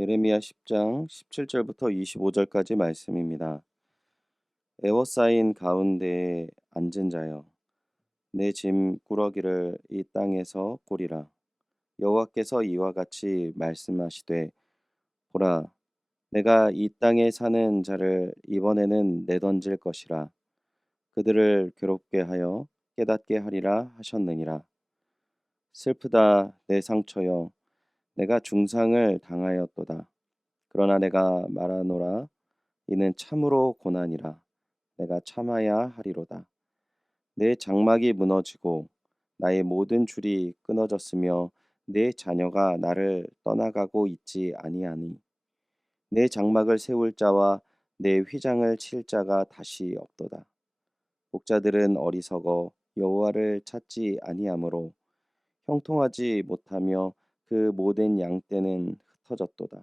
예레미야 10장 17절부터 25절까지 말씀입니다. 에워싸인 가운데에 앉은 자여, 내 짐 꾸러기를 이 땅에서 꾸리라. 여호와께서 이와 같이 말씀하시되, 보라, 내가 이 땅에 사는 자를 이번에는 내던질 것이라. 그들을 괴롭게 하여 깨닫게 하리라 하셨느니라. 슬프다 내 상처여, 내가 중상을 당하였도다. 그러나 내가 말하노라, 이는 참으로 고난이라. 내가 참아야 하리로다. 내 장막이 무너지고 나의 모든 줄이 끊어졌으며 내 자녀가 나를 떠나가고 있지 아니하니, 내 장막을 세울 자와 내 휘장을 칠 자가 다시 없도다. 목자들은 어리석어 여호와를 찾지 아니하므로 형통하지 못하며 그 모든 양떼는 흩어졌도다.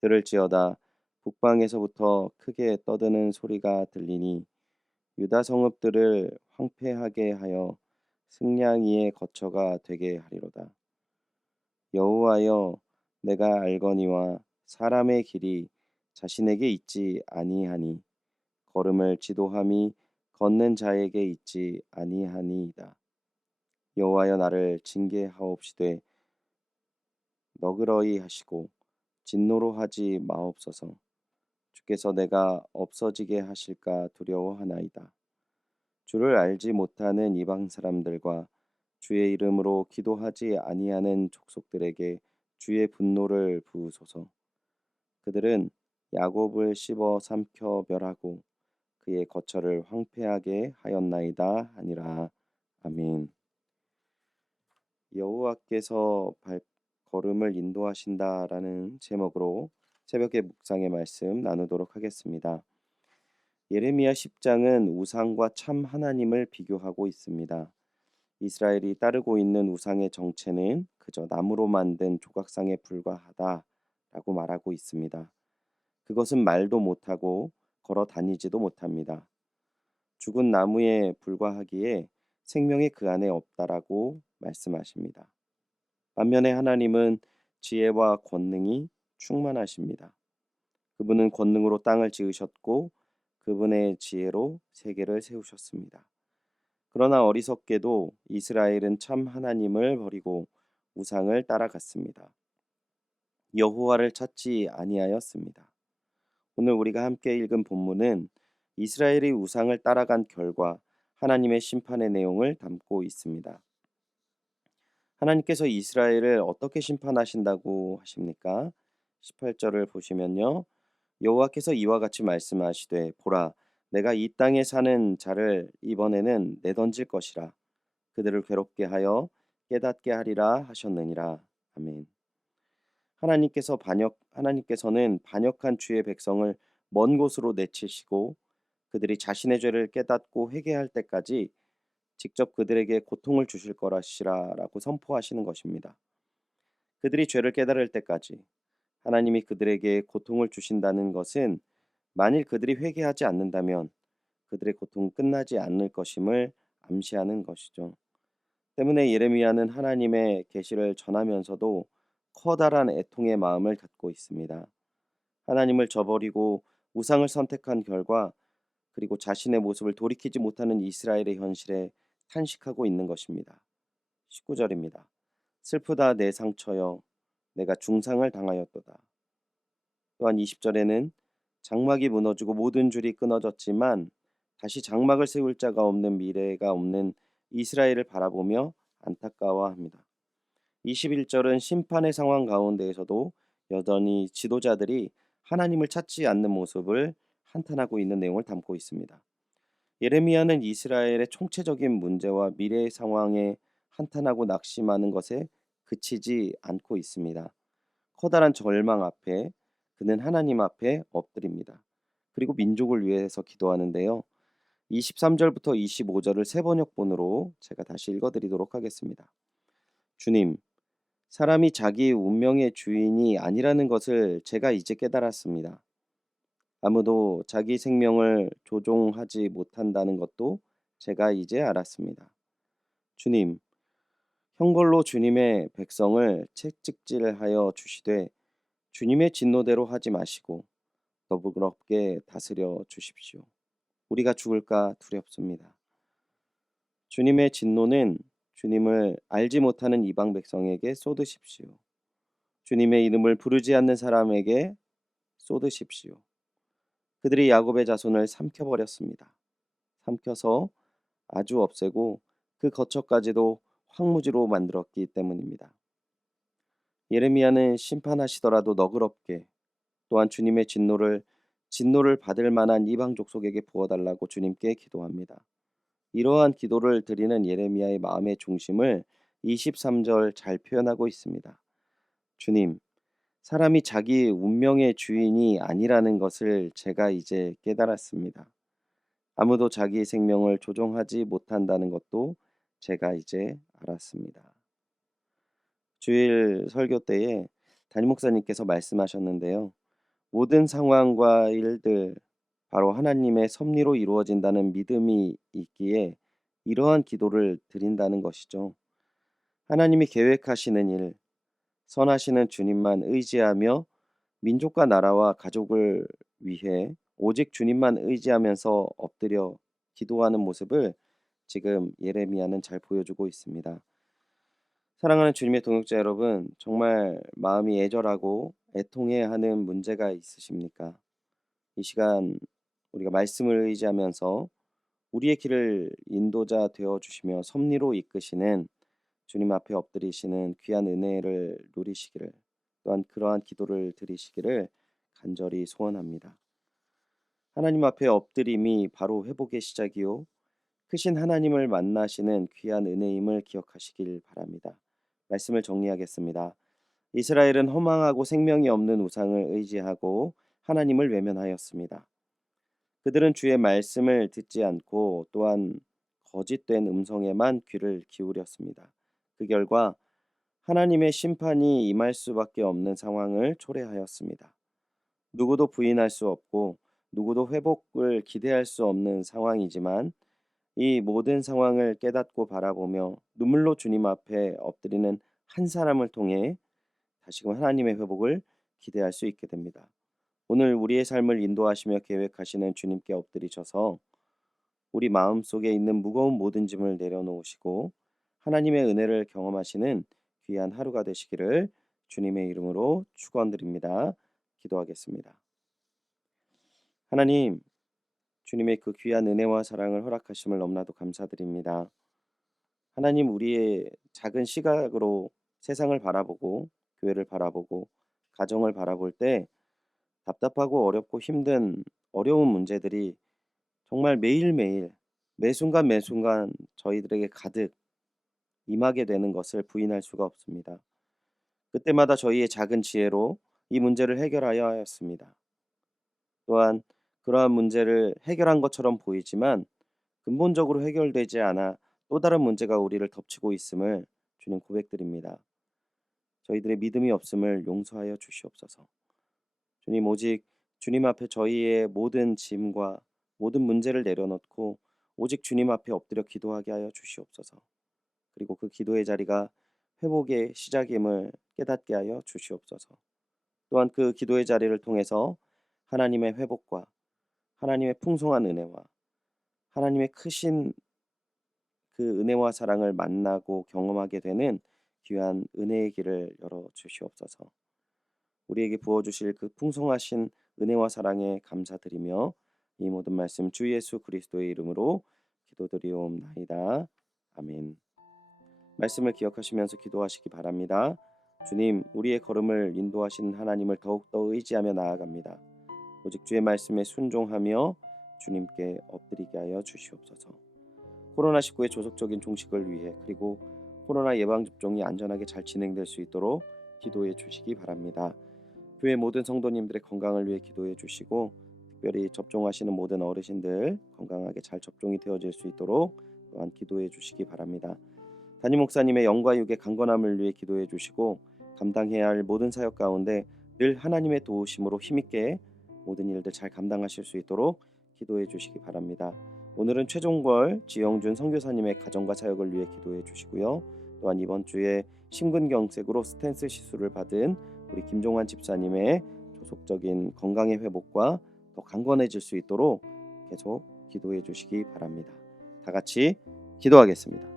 들을지어다, 북방에서부터 크게 떠드는 소리가 들리니 유다 성읍들을 황폐하게 하여 승냥이의 거처가 되게 하리로다. 여호와여, 내가 알거니와 사람의 길이 자신에게 있지 아니하니 걸음을 지도함이 걷는 자에게 있지 아니하니이다. 여호와여, 나를 징계하옵시되 너그러이 하시고 진노로 하지 마옵소서. 주께서 내가 없어지게 하실까 두려워하나이다. 주를 알지 못하는 이방 사람들과 주의 이름으로 기도하지 아니하는 족속들에게 주의 분노를 부으소서. 그들은 야곱을 씹어 삼켜 멸하고 그의 거처를 황폐하게 하였나이다 하니라. 아멘. 여호와께서 발걸음을 인도하신다라는 제목으로 새벽의 묵상의 말씀 나누도록 하겠습니다. 예레미야 10장은 우상과 참 하나님을 비교하고 있습니다. 이스라엘이 따르고 있는 우상의 정체는 그저 나무로 만든 조각상에 불과하다라고 말하고 있습니다. 그것은 말도 못하고 걸어 다니지도 못합니다. 죽은 나무에 불과하기에 생명이 그 안에 없다라고 말씀하십니다. 반면에 하나님은 지혜와 권능이 충만하십니다. 그분은 권능으로 땅을 지으셨고 그분의 지혜로 세계를 세우셨습니다. 그러나 어리석게도 이스라엘은 참 하나님을 버리고 우상을 따라갔습니다. 여호와를 찾지 아니하였습니다. 오늘 우리가 함께 읽은 본문은 이스라엘이 우상을 따라간 결과 하나님의 심판의 내용을 담고 있습니다. 하나님께서 이스라엘을 어떻게 심판하신다고 하십니까? 18절을 보시면요. 여호와께서 이와 같이 말씀하시되, 보라, 내가 이 땅에 사는 자를 이번에는 내던질 것이라. 그들을 괴롭게 하여 깨닫게 하리라 하셨느니라. 아멘. 하나님께서는 반역한 주의 백성을 먼 곳으로 내치시고 그들이 자신의 죄를 깨닫고 회개할 때까지 직접 그들에게 고통을 주실 거라시라라고 선포하시는 것입니다. 그들이 죄를 깨달을 때까지 하나님이 그들에게 고통을 주신다는 것은 만일 그들이 회개하지 않는다면 그들의 고통은 끝나지 않을 것임을 암시하는 것이죠. 때문에 예레미야는 하나님의 계시를 전하면서도 커다란 애통의 마음을 갖고 있습니다. 하나님을 저버리고 우상을 선택한 결과 그리고 자신의 모습을 돌이키지 못하는 이스라엘의 현실에 탄식하고 있는 것입니다. 19절입니다. 슬프다 내 상처여, 내가 중상을 당하였도다. 또한 20절에는 장막이 무너지고 모든 줄이 끊어졌지만 다시 장막을 세울 자가 없는 미래가 없는 이스라엘을 바라보며 안타까워합니다. 21절은 심판의 상황 가운데에서도 여전히 지도자들이 하나님을 찾지 않는 모습을 한탄하고 있는 내용을 담고 있습니다. 예레미야는 이스라엘의 총체적인 문제와 미래의 상황에 한탄하고 낙심하는 것에 그치지 않고 있습니다. 커다란 절망 앞에 그는 하나님 앞에 엎드립니다. 그리고 민족을 위해서 기도하는데요. 23절부터 25절을 세 번역본으로 제가 다시 읽어드리도록 하겠습니다. 주님, 사람이 자기 운명의 주인이 아니라는 것을 제가 이제 깨달았습니다. 아무도 자기 생명을 조종하지 못한다는 것도 제가 이제 알았습니다. 주님, 형벌로 주님의 백성을 채찍질하여 주시되 주님의 진노대로 하지 마시고 너부럽게 다스려 주십시오. 우리가 죽을까 두렵습니다. 주님의 진노는 주님을 알지 못하는 이방 백성에게 쏟으십시오. 주님의 이름을 부르지 않는 사람에게 쏟으십시오. 그들이 야곱의 자손을 삼켜버렸습니다. 삼켜서 아주 없애고 그 거처까지도 황무지로 만들었기 때문입니다. 예레미야는 심판하시더라도 너그럽게 또한 주님의 진노를 받을 만한 이방 족속에게 부어달라고 주님께 기도합니다. 이러한 기도를 드리는 예레미야의 마음의 중심을 23절 잘 표현하고 있습니다. 주님, 사람이 자기 운명의 주인이 아니라는 것을 제가 이제 깨달았습니다. 아무도 자기 생명을 조종하지 못한다는 것도 제가 이제 알았습니다. 주일 설교 때에 담임 목사님께서 말씀하셨는데요. 모든 상황과 일들 바로 하나님의 섭리로 이루어진다는 믿음이 있기에 이러한 기도를 드린다는 것이죠. 하나님이 계획하시는 일, 선하시는 주님만 의지하며 민족과 나라와 가족을 위해 오직 주님만 의지하면서 엎드려 기도하는 모습을 지금 예레미야는 잘 보여주고 있습니다. 사랑하는 주님의 동역자 여러분, 정말 마음이 애절하고 애통해야 하는 문제가 있으십니까? 이 시간 우리가 말씀을 의지하면서 우리의 길을 인도자 되어 주시며 섭리로 이끄시는 주님 앞에 엎드리시는 귀한 은혜를 누리시기를, 또한 그러한 기도를 드리시기를 간절히 소원합니다. 하나님 앞에 엎드림이 바로 회복의 시작이요 크신 하나님을 만나시는 귀한 은혜임을 기억하시길 바랍니다. 말씀을 정리하겠습니다. 이스라엘은 허망하고 생명이 없는 우상을 의지하고 하나님을 외면하였습니다. 그들은 주의 말씀을 듣지 않고 또한 거짓된 음성에만 귀를 기울였습니다. 그 결과 하나님의 심판이 임할 수밖에 없는 상황을 초래하였습니다. 누구도 부인할 수 없고 누구도 회복을 기대할 수 없는 상황이지만 이 모든 상황을 깨닫고 바라보며 눈물로 주님 앞에 엎드리는 한 사람을 통해 다시금 하나님의 회복을 기대할 수 있게 됩니다. 오늘 우리의 삶을 인도하시며 계획하시는 주님께 엎드리셔서 우리 마음속에 있는 무거운 모든 짐을 내려놓으시고 하나님의 은혜를 경험하시는 귀한 하루가 되시기를 주님의 이름으로 축원드립니다. 기도하겠습니다. 하나님, 주님의 그 귀한 은혜와 사랑을 허락하심을 너무나도 감사드립니다. 하나님, 우리의 작은 시각으로 세상을 바라보고 교회를 바라보고 가정을 바라볼 때 답답하고 어렵고 힘든 어려운 문제들이 정말 매일매일 매순간 매순간 저희들에게 가득 임하게 되는 것을 부인할 수가 없습니다. 그때마다 저희의 작은 지혜로 이 문제를 해결하여 하였습니다. 또한 그러한 문제를 해결한 것처럼 보이지만 근본적으로 해결되지 않아 또 다른 문제가 우리를 덮치고 있음을 주님 고백드립니다. 저희들의 믿음이 없음을 용서하여 주시옵소서. 주님, 오직 주님 앞에 저희의 모든 짐과 모든 문제를 내려놓고 오직 주님 앞에 엎드려 기도하게 하여 주시옵소서. 그리고 그 기도의 자리가 회복의 시작임을 깨닫게 하여 주시옵소서. 또한 그 기도의 자리를 통해서 하나님의 회복과 하나님의 풍성한 은혜와 하나님의 크신 그 은혜와 사랑을 만나고 경험하게 되는 귀한 은혜의 길을 열어 주시옵소서. 우리에게 부어주실 그 풍성하신 은혜와 사랑에 감사드리며 이 모든 말씀 주 예수 그리스도의 이름으로 기도드리옵나이다. 아멘. 말씀을 기억하시면서 기도하시기 바랍니다. 주님, 우리의 걸음을 인도하시는 하나님을 더욱더 의지하며 나아갑니다. 오직 주의 말씀에 순종하며 주님께 엎드리게 하여 주시옵소서. 코로나19의 조속적인 종식을 위해 그리고 코로나 예방접종이 안전하게 잘 진행될 수 있도록 기도해 주시기 바랍니다. 교회 모든 성도님들의 건강을 위해 기도해 주시고 특별히 접종하시는 모든 어르신들 건강하게 잘 접종이 되어질 수 있도록 또한 기도해 주시기 바랍니다. 담임 목사님의 영과 육의 강건함을 위해 기도해 주시고 감당해야 할 모든 사역 가운데 늘 하나님의 도우심으로 힘있게 모든 일들 잘 감당하실 수 있도록 기도해 주시기 바랍니다. 오늘은 최종걸 지영준 선교사님의 가정과 사역을 위해 기도해 주시고요. 또한 이번 주에 심근경색으로 스텐스 시술을 받은 우리 김종환 집사님의 조속적인 건강의 회복과 더 강건해질 수 있도록 계속 기도해 주시기 바랍니다. 다 같이 기도하겠습니다.